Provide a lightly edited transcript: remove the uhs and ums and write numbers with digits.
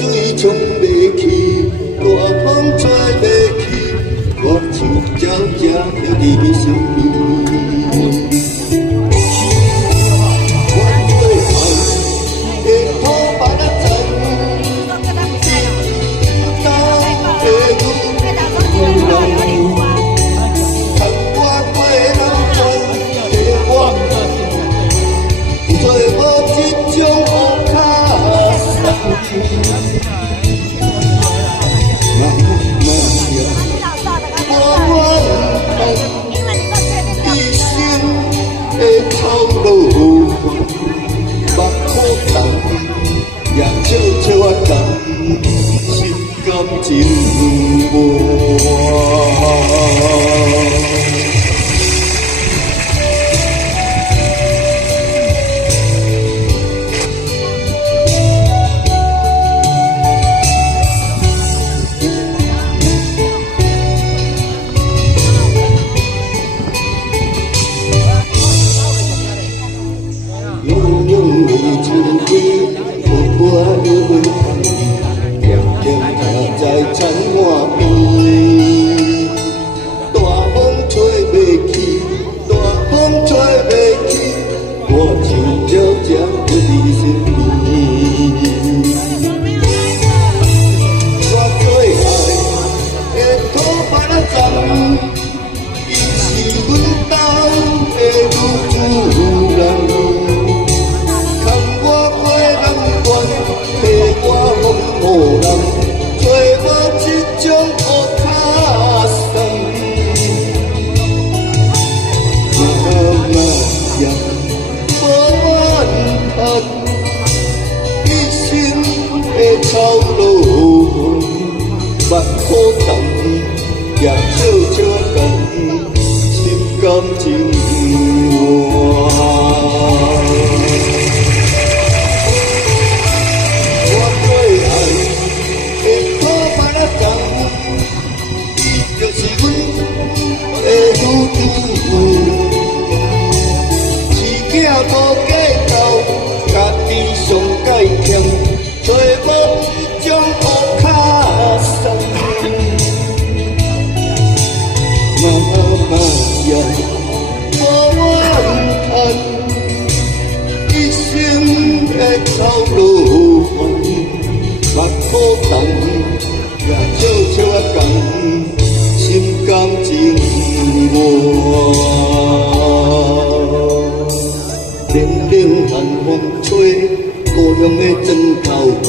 水冲袂去，大风吹袂去，我像鸟只在你身边。也悄悄啊讲，心甘情愿。我的温馨，渐渐站在田外边。大风吹袂去，大风吹袂去，我像鸟只在你身边。我最爱的土巴拉站，伊是阮家的女主人。无人做我这种乌卡桑，妈呀，无怨恨，一生的操劳，目苦重，也悄悄讲，心甘情愿。无计较，家己上解强，找无这种乌卡桑。妈呀，无怨恨，一生的操劳，目苦重，也悄悄啊讲，心甘情愿。冷冷寒风吹，故乡的枕头飞，